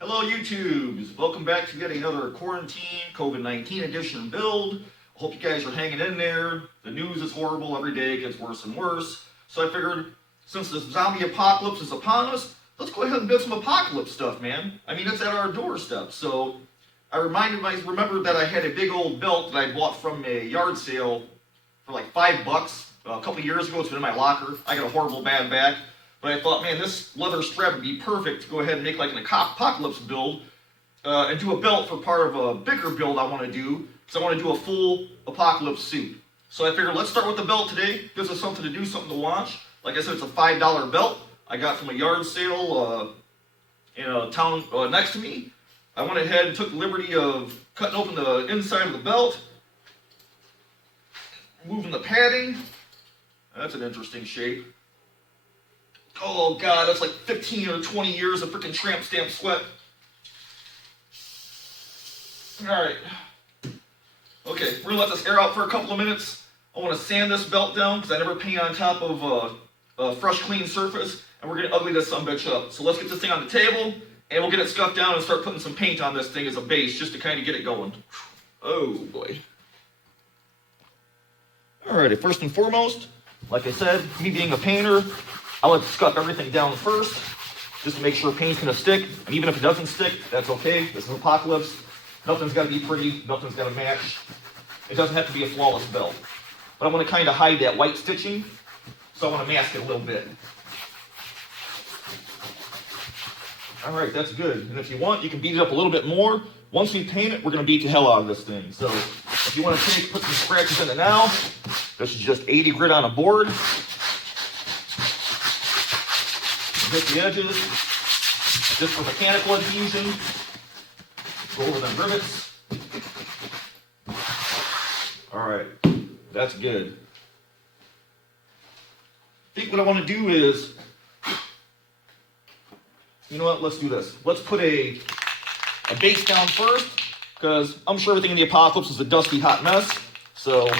Hello YouTubes, welcome back to yet another quarantine COVID-19 edition build. I hope you guys are hanging in there. The news is horrible, every day it gets worse and worse. So I figured, since the zombie apocalypse is upon us, let's go ahead and build some apocalypse stuff, man. I mean, it's at our doorstep. So I remembered that I had a big old belt that I bought from a yard sale for like $5 a couple years ago. It's been in my locker. I got a horrible bad back. But I thought, man, this leather strap would be perfect to go ahead and make like an apocalypse build and do a belt for part of a bigger build I want to do, because I want to do a full apocalypse suit. So I figured let's start with the belt today. Gives us something to do, something to watch. Like I said, it's a $5 belt I got from a yard sale in a town next to me. I went ahead and took the liberty of cutting open the inside of the belt, moving the padding. That's an interesting shape. Oh god, that's like 15 or 20 years of freaking tramp stamp sweat. Alright. Okay, we're gonna let this air out for a couple of minutes. I want to sand this belt down because I never paint on top of a fresh clean surface, and we're gonna ugly this sumbitch up. So let's get this thing on the table and we'll get it scuffed down and start putting some paint on this thing as a base just to kind of get it going. Oh boy. Alrighty, first and foremost, like I said, me being a painter, I like to scuff everything down first, just to make sure paint's gonna stick. And even if it doesn't stick, that's okay. This is apocalypse. Nothing's gotta be pretty, nothing's gotta match. It doesn't have to be a flawless belt. But I wanna kinda hide that white stitching, so I wanna mask it a little bit. Alright, that's good. And if you want, you can beat it up a little bit more. Once we paint it, we're gonna beat the hell out of this thing. So if you wanna put some scratches in it now, this is just 80 grit on a board. Hit the edges, just for mechanical adhesion. Go over them rivets. Alright, that's good. I think what I want to do is, you know what, let's do this. Let's put a base down first, because I'm sure everything in the apocalypse is a dusty, hot mess. So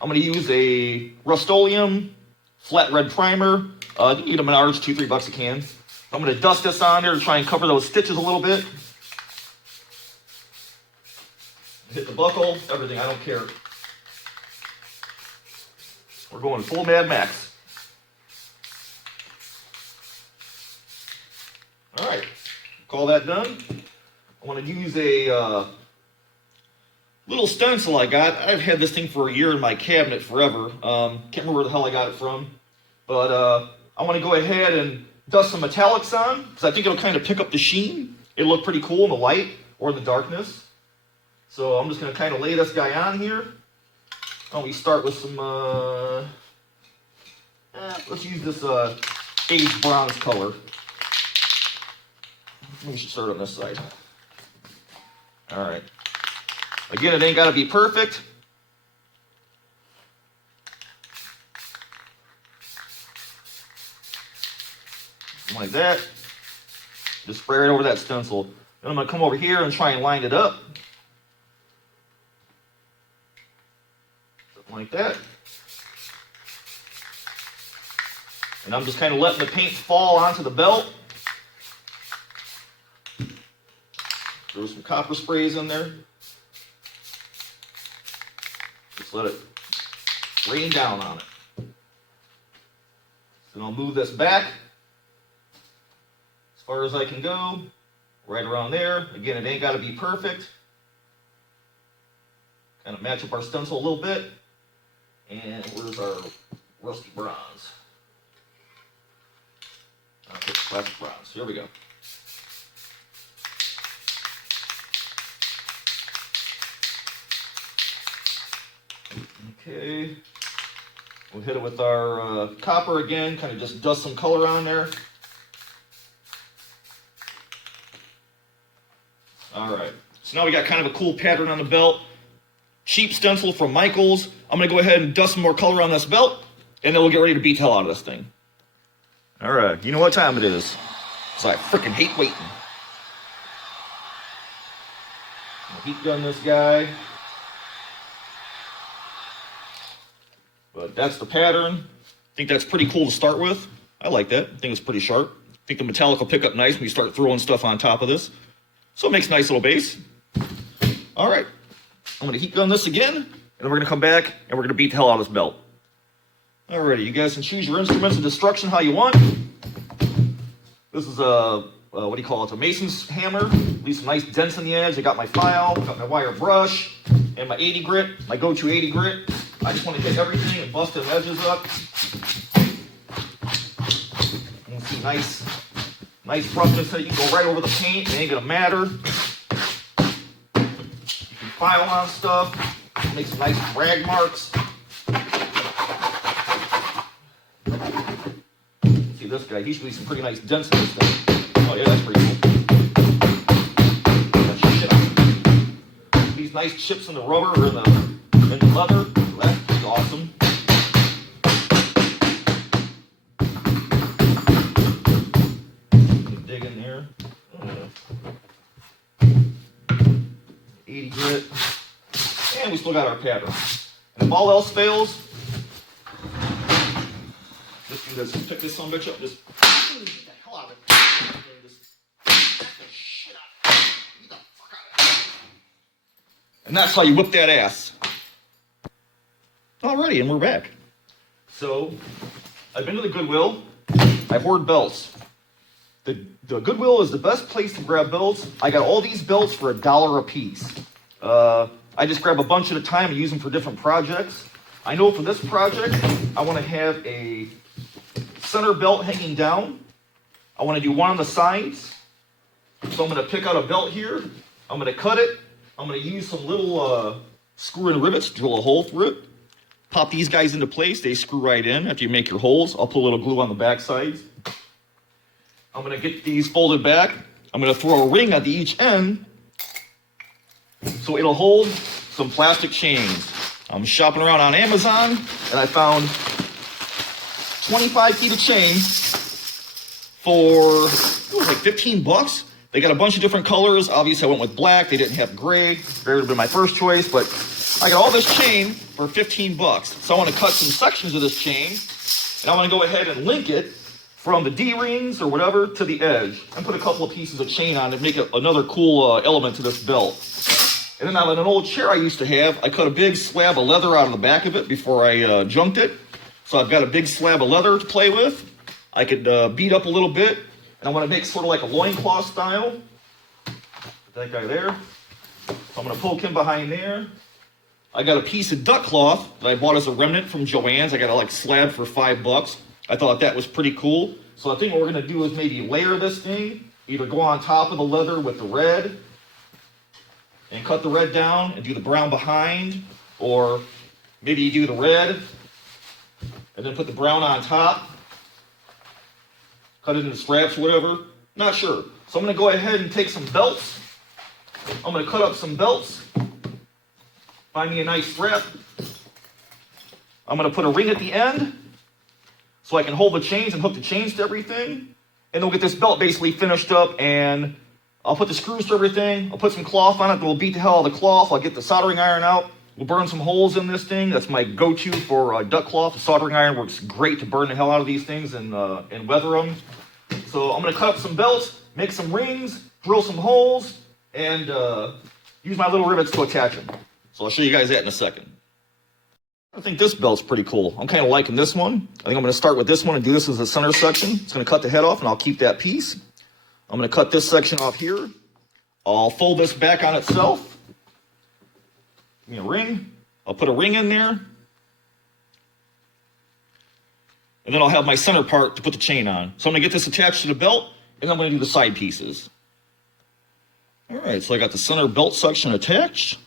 I'm going to use a Rust-Oleum flat red primer. You can get them in ours, $2-3 a can. I'm going to dust this on there to try and cover those stitches a little bit. Hit the buckle, everything, I don't care. We're going full Mad Max. Alright, call that done. I want to use a little stencil I got. I've had this thing for a year in my cabinet forever. Can't remember where the hell I got it from. But I want to go ahead and dust some metallics on, because I think it'll kind of pick up the sheen. It'll look pretty cool in the light or in the darkness. So I'm just going to kind of lay this guy on here. We start with some, let's use this beige bronze color. We should start on this side. Alright. Again, it ain't got to be perfect. Like that. Just spray it over that stencil. Then I'm going to come over here and try and line it up. Something like that. And I'm just kind of letting the paint fall onto the belt. Throw some copper sprays in there. Just let it rain down on it. Then I'll move this back as far as I can go, right around there. Again, it ain't got to be perfect. Kind of match up our stencil a little bit. And where's our rusty bronze? Okay, classic bronze. Here we go. Okay. We'll hit it with our copper again, kind of just dust some color on there. Alright, so now we got kind of a cool pattern on the belt. Cheap stencil from Michaels. I'm going to go ahead and dust some more color on this belt, and then we'll get ready to beat the hell out of this thing. Alright, you know what time it is. So I freaking hate waiting. I'm going to heat gun this guy. But that's the pattern. I think that's pretty cool to start with. I like that. I think it's pretty sharp. think the metallic will pick up nice when you start throwing stuff on top of this. So it makes a nice little base. All right, I'm gonna heat gun this again, and then we're gonna come back and we're gonna beat the hell out of this belt. Alrighty, you guys can choose your instruments of destruction how you want. This is a, what do you call it, a mason's hammer. Leave some nice dents in the edge. I got my file, got my wire brush, and my 80 grit, my go-to 80 grit. I just want to hit everything and bust them edges up. You can see nice roughness that you can go right over the paint. It ain't gonna matter. You can file on stuff, make some nice rag marks. See this guy, he should leave some pretty nice dents in this thing. Oh yeah, that's pretty cool. That's shit. These nice chips in the rubber or in the leather. That's pretty awesome. Dig in there. 80 grit. And we still got our pattern. And if all else fails, just do this. Pick this son of a bitch up. Just get the hell out of it. Just get the shit out of it. Get the fuck out of it. And that's how you whip that ass. Alrighty, and we're back. So, I've been to the Goodwill. I hoard belts. The Goodwill is the best place to grab belts. I got all these belts for $1 a piece. I just grab a bunch at a time and use them for different projects. I know for this project, I want to have a center belt hanging down. I want to do one on the sides. So I'm going to pick out a belt here. I'm going to cut it. I'm going to use some little screw and rivets to drill a hole through it. Pop these guys into place. They screw right in after you make your holes. I'll put a little glue on the back sides. I'm going to get these folded back. I'm going to throw a ring at each end so it'll hold some plastic chains. I'm shopping around on Amazon and I found 25 feet of chain for, it was like 15 bucks. They got a bunch of different colors. Obviously I went with black. They didn't have gray. Gray would have been my first choice, but I got all this chain for 15 bucks. So I want to cut some sections of this chain and I want to go ahead and link it from the D-rings or whatever to the edge and put a couple of pieces of chain on it, make it another cool element to this belt. And then on an old chair I used to have, I cut a big slab of leather out of the back of it before I junked it. So I've got a big slab of leather to play with. I could beat up a little bit, and I want to make sort of like a loincloth style. Put that guy there. So I'm going to poke him behind there. I got a piece of duck cloth that I bought as a remnant from Joann's. I got a like slab for $5. I thought that was pretty cool. So I think what we're going to do is maybe layer this thing, either go on top of the leather with the red, and cut the red down and do the brown behind, or maybe you do the red and then put the brown on top, cut it into straps or whatever. Not sure. So I'm going to go ahead and take some belts. I'm going to cut up some belts. Find me a nice strap. I'm going to put a ring at the end so I can hold the chains and hook the chains to everything. And then we'll get this belt basically finished up, and I'll put the screws to everything. I'll put some cloth on it. We'll beat the hell out of the cloth. I'll get the soldering iron out. We'll burn some holes in this thing. That's my go-to for duck cloth. The soldering iron works great to burn the hell out of these things and weather them. So I'm going to cut up some belts, make some rings, drill some holes, and use my little rivets to attach them. So I'll show you guys that in a second. I think this belt's pretty cool. I'm kind of liking this one. I think I'm going to start with this one and do this as the center section. It's going to cut the head off, and I'll keep that piece. I'm going to cut this section off here. I'll fold this back on itself. Give me a ring. I'll put a ring in there. And then I'll have my center part to put the chain on. So I'm going to get this attached to the belt, and I'm going to do the side pieces. All right, so I got the center belt section attached.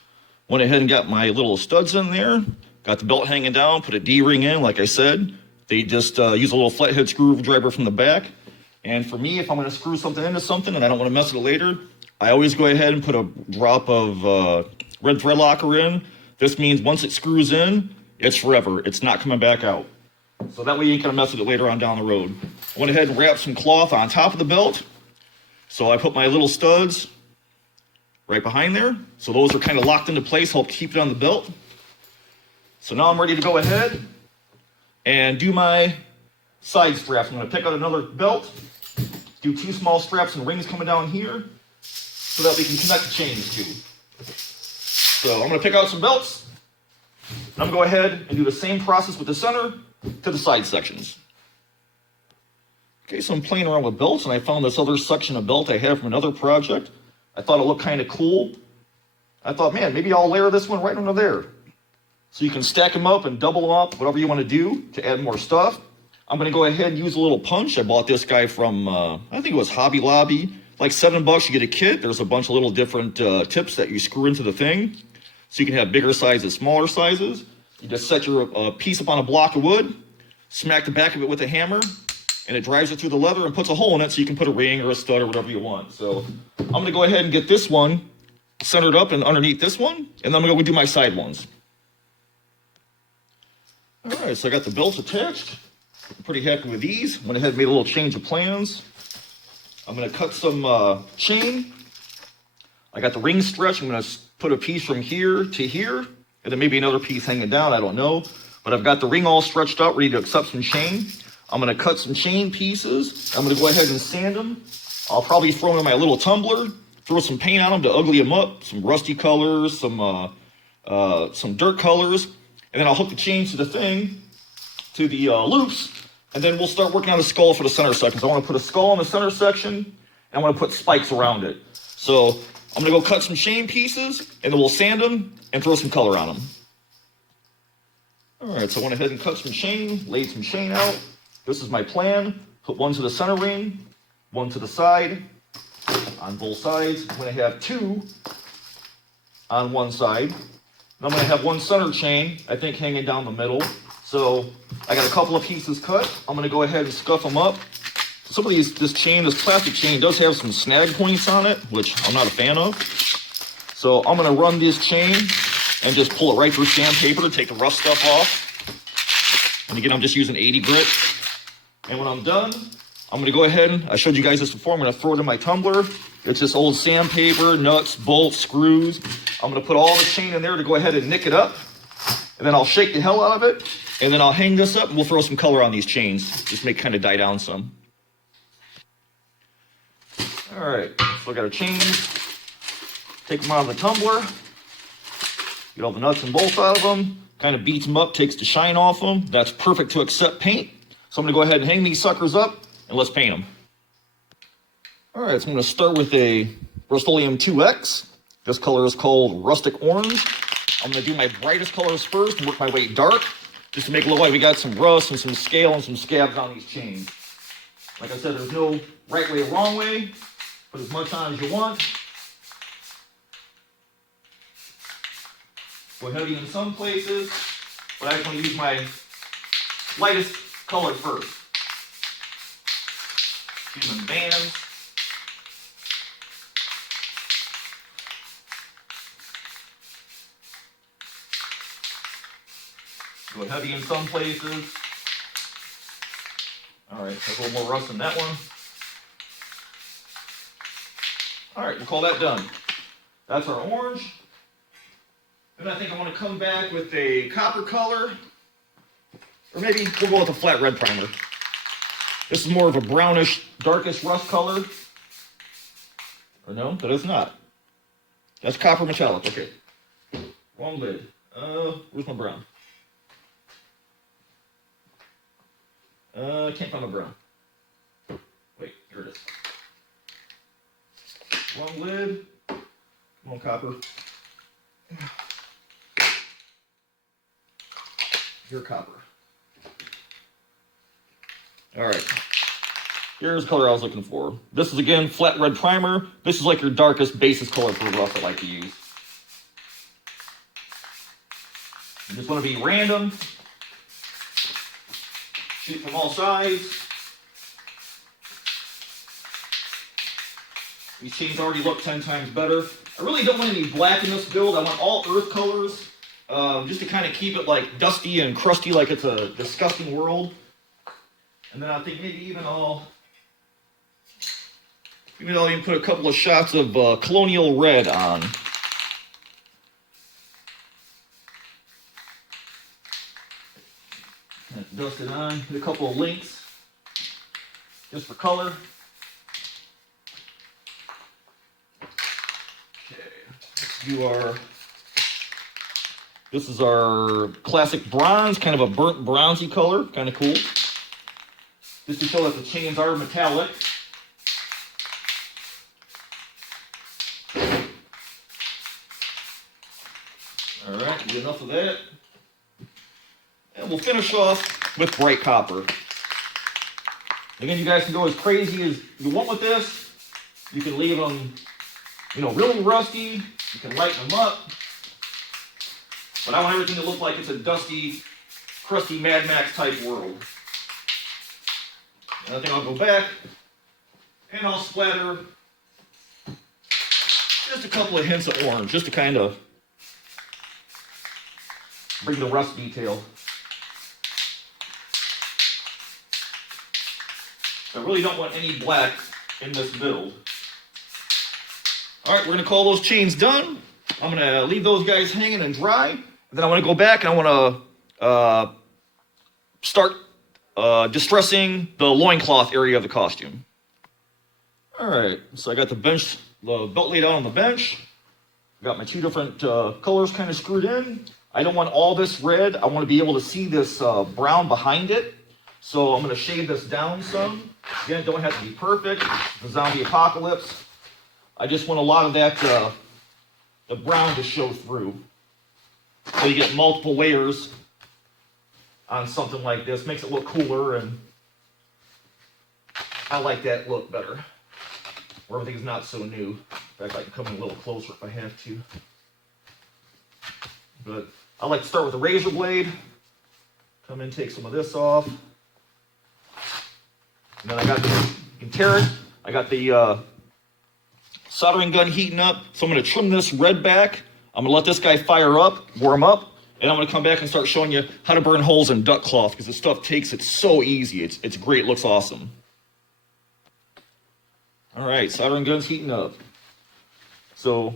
Went ahead and got my little studs in there. Got the belt hanging down, put a D-ring in, like I said. They just use a little flathead screwdriver from the back. And for me, if I'm going to screw something into something and I don't want to mess with it later, I always go ahead and put a drop of red thread locker in. This means once it screws in, it's forever. It's not coming back out. So that way you ain't going to mess with it later on down the road. I went ahead and wrapped some cloth on top of the belt. So I put my little studs right behind there. So those are kind of locked into place, help keep it on the belt. So now I'm ready to go ahead and do my side straps. I'm going to pick out another belt. do 2 small straps and rings coming down here so that we can connect the chains to. So I'm going to pick out some belts. And I'm going to go ahead and do the same process with the center to the side sections. Okay, so I'm playing around with belts, and I found this other section of belt I have from another project. I thought it looked kind of cool. I thought, man, maybe I'll layer this one right under there. So you can stack them up and double them up, whatever you want to do to add more stuff. I'm going to go ahead and use a little punch. I bought this guy from, I think it was Hobby Lobby. Like $7, you get a kit. There's a bunch of little different tips that you screw into the thing. So you can have bigger sizes, smaller sizes. You just set your piece up on a block of wood, smack the back of it with a hammer, and it drives it through the leather and puts a hole in it so you can put a ring or a stud or whatever you want. So I'm going to go ahead and get this one centered up and underneath this one, and then I'm going to do my side ones. All right, so I got the belts attached. I'm pretty happy with these. Went ahead and made a little change of plans. I'm going to cut some chain. I got the ring stretch. I'm going to put a piece from here to here, and then maybe another piece hanging down. I don't know. But I've got the ring all stretched out, ready to accept some chain. I'm going to cut some chain pieces. I'm going to go ahead and sand them. I'll probably throw them in my little tumbler, throw some paint on them to ugly them up, some rusty colors, some dirt colors, and then I'll hook the chains to the thing, to the loops, and then we'll start working on the skull for the center section. So I want to put a skull in the center section, and I want to put spikes around it. So I'm going to go cut some chain pieces, and then we'll sand them and throw some color on them. All right, so I went ahead and cut some chain, laid some chain out. This is my plan. Put one to the center ring, one to the side, on both sides. I'm going to have 2 on one side. And I'm going to have one center chain, I think, hanging down the middle. So I got a couple of pieces cut. I'm going to go ahead and scuff them up. Some of this plastic chain does have some snag points on it, which I'm not a fan of. So I'm going to run this chain and just pull it right through sandpaper to take the rough stuff off. And again, I'm just using 80 grit. And when I'm done, I'm going to go ahead and, I showed you guys this before, I'm going to throw it in my tumbler. It's just old sandpaper, nuts, bolts, screws. I'm going to put all the chain in there to go ahead and nick it up. And then I'll shake the hell out of it. And then I'll hang this up and we'll throw some color on these chains. Just make kind of die down some. All right, so I got our chains. Take them out of the tumbler. Get all the nuts and bolts out of them. Kind of beats them up, takes the shine off them. That's perfect to accept paint. So I'm going to go ahead and hang these suckers up and let's paint them. All right, so I'm going to start with a Rust-Oleum 2X. This color is called Rustic Orange. I'm going to do my brightest colors first and work my way dark, just to make it look like we got some rust and some scale and some scabs on these chains. Like I said, there's no right way or wrong way. Put as much on as you want. Go heavy in some places, but I just want to use my lightest color first. Using bands. Go heavy in some places. All right, that's a little more rust than that one. All right, we'll call that done. That's our orange. Then I think I want to come back with a copper color. Or maybe we'll go with a flat red primer. This is more of a brownish, darkish rust color. Or no, that is not. That's copper metallic, okay. Wrong lid. Where's my brown? I can't find my brown. Wait, here it is. Wrong lid. Come on, copper. Here, copper. All right. Here's the color I was looking for. This is, again, flat red primer. This is like your darkest, basest color for rust I like to use. You just want to be random. Shoot from all sides. These chains already look 10 times better. I really don't want any black in this build. I want all earth colors, just to kind of keep it like dusty and crusty, like it's a disgusting world. And then I think maybe even I'll even put a couple of shots of colonial red on. Dust it on. Hit a couple of links just for color. this is our classic bronze, kind of a burnt bronzy color, kind of cool. Just to show that the chains are metallic. Alright, get enough of that. And we'll finish off with bright copper. Again, you guys can go as crazy as you want with this. You can leave them, really rusty. You can lighten them up. But I want everything to look like it's a dusty, crusty Mad Max type world. And I think I'll go back and I'll splatter just a couple of hints of orange, just to kind of bring the rust detail. I really don't want any black in this build. Alright, we're going to call those chains done. I'm going to leave those guys hanging and dry. And then I want to go back and I want to start distressing the loincloth area of the costume. Alright, so I got the belt laid out on the bench. Got my two different colors kind of screwed in. I don't want all this red. I want to be able to see this brown behind it. So I'm going to shade this down some. Again, don't have to be perfect. The zombie apocalypse. I just want a lot of that, the brown to show through. So you get multiple layers on something like this. Makes it look cooler, and I like that look better. Where everything's not so new. In fact, I can come in a little closer if I have to. But I like to start with a razor blade. Come in, take some of this off. And then I got this, you can tear it. I got the soldering gun heating up. So I'm going to trim this red back. I'm going to let this guy fire up, warm up. And I'm going to come back and start showing you how to burn holes in duck cloth, because this stuff takes it so easy. It's great. It looks awesome. All right, soldering gun's heating up. So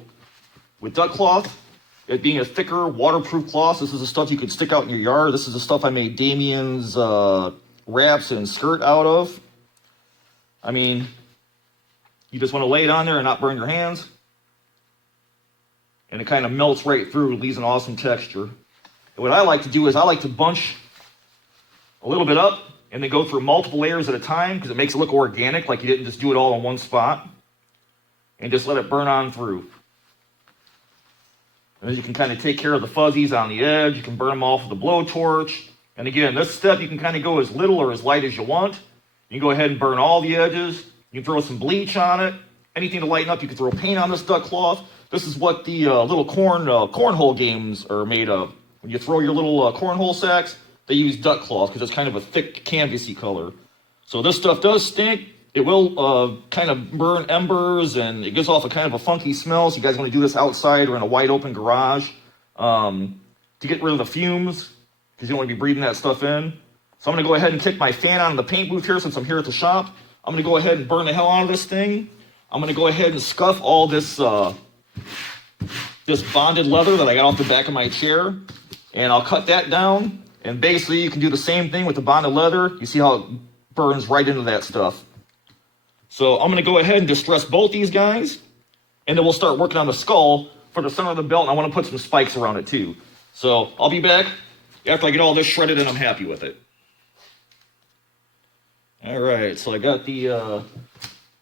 with duck cloth, it being a thicker, waterproof cloth, this is the stuff you could stick out in your yard. This is the stuff I made Damien's wraps and skirt out of. I mean, you just want to lay it on there and not burn your hands. And it kind of melts right through, leaves an awesome texture. And what I like to do is I like to bunch a little bit up and then go through multiple layers at a time, because it makes it look organic, like you didn't just do it all in one spot. And just let it burn on through. And then you can kind of take care of the fuzzies on the edge. You can burn them off with a blowtorch. And again, this step you can kind of go as little or as light as you want. You can go ahead and burn all the edges. You can throw some bleach on it. Anything to lighten up. You can throw paint on this duck cloth. This is what the little cornhole games are made of. When you throw your little cornhole sacks, they use duck cloth because it's kind of a thick canvasy color. So this stuff does stink. It will kind of burn embers, and it gives off a kind of a funky smell. So you guys want to do this outside or in a wide open garage to get rid of the fumes, because you don't want to be breathing that stuff in. So I'm going to go ahead and kick my fan on in the paint booth here since I'm here at the shop. I'm going to go ahead and burn the hell out of this thing. I'm going to go ahead and scuff all this this bonded leather that I got off the back of my chair, and I'll cut that down. And basically you can do the same thing with the bonded leather. You see how it burns right into that stuff. So I'm going to go ahead and distress both these guys, and then we'll start working on the skull for the center of the belt, and I want to put some spikes around it too. So I'll be back after I get all this shredded and I'm happy with it. Alright, so I got the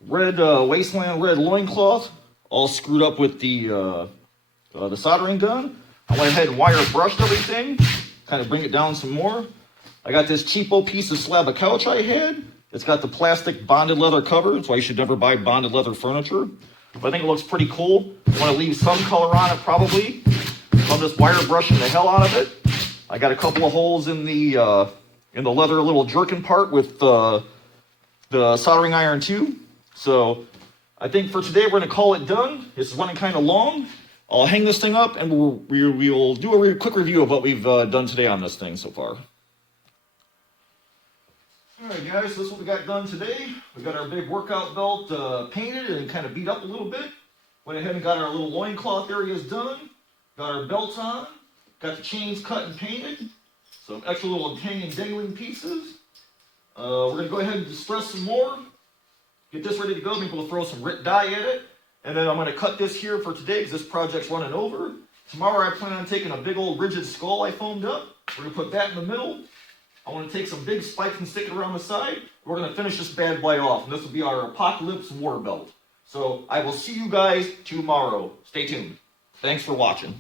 red Wasteland red loincloth all screwed up with the soldering gun. I went ahead and wire brushed everything, kind of bring it down some more. I got this cheapo piece of slab of couch I had. It's got the plastic bonded leather cover. That's why you should never buy bonded leather furniture. But I think it looks pretty cool. I want to leave some color on it probably. So I'm just wire brushing the hell out of it. I got a couple of holes in the leather little jerkin part with the soldering iron too. So I think for today we're going to call it done. It's running kind of long. I'll hang this thing up and we'll do a quick review of what we've done today on this thing so far. Alright guys, so this is what we got done today. We got our big workout belt painted and kind of beat up a little bit. Went ahead and got our little loincloth areas done. Got our belts on. Got the chains cut and painted. Some extra little hanging dangling pieces. We're going to go ahead and distress some more. Get this ready to go. Maybe we'll throw some Rit dye at it. And then I'm going to cut this here for today because this project's running over. Tomorrow I plan on taking a big old rigid skull I foamed up. We're going to put that in the middle. I want to take some big spikes and stick it around the side. We're going to finish this bad boy off, and this will be our Apocalypse War Belt. So I will see you guys tomorrow. Stay tuned. Thanks for watching.